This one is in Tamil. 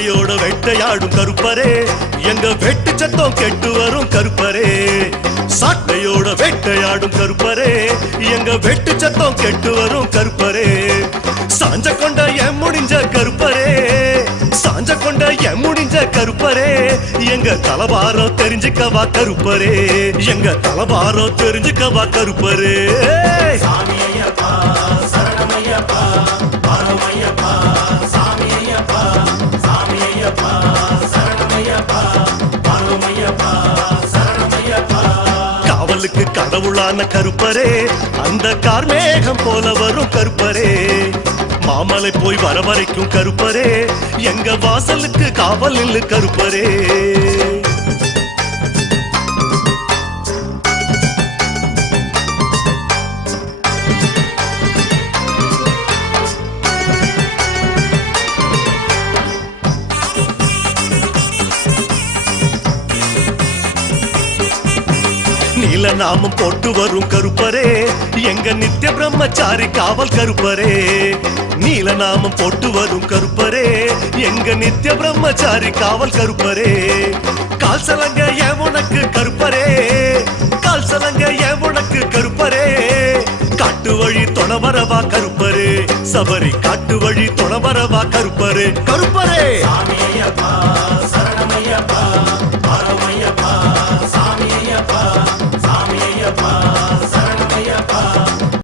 சாட்டையோட வேட்டையாடும் கருப்பரே எங்க வெட்டு சத்தம் கெட்டு வரும் கருப்பரே சாட்டையோட வேட்டையாடும் கருப்பரே எங்க வெட்டு சத்தம் கெட்டு வரும் கருப்பரே சாஞ்ச கொண்ட என் முடிஞ்ச கருப்பரே சாஞ்ச கொண்ட என் முடிஞ்ச கருப்பரே எங்க தலவாரம் தெரிஞ்சுக்கவா கருப்பரே எங்க தலவாரம் தெரிஞ்சுக்கவா கருப்பரே காவலுக்கு கடவுளான கருப்பரே அந்த கார்மேகம் போல வரும் கருப்பரே மாமலை போய் வர வரைக்கும் கருப்பரே எங்க வாசலுக்கு காவல் நில்லு கருப்பரே நீல நாமம் போட்டு வரும் கருப்பரே எங்க நித்திய பிரம்மச்சாரி காவல் கருப்பரே நீல நாமம் போட்டு வரும் கருப்பரே எங்க நித்திய பிரம்மச்சாரி காவல் கருப்பரே கால் சலங்க ஏன் உனக்கு கருப்பரே கால் சலங்க ஏன் உனக்கு கருப்பரே காட்டு வழி தொணவரவா கருப்பரே சபரி காட்டு வழி தொணவரவா கருப்பரே கருப்பரே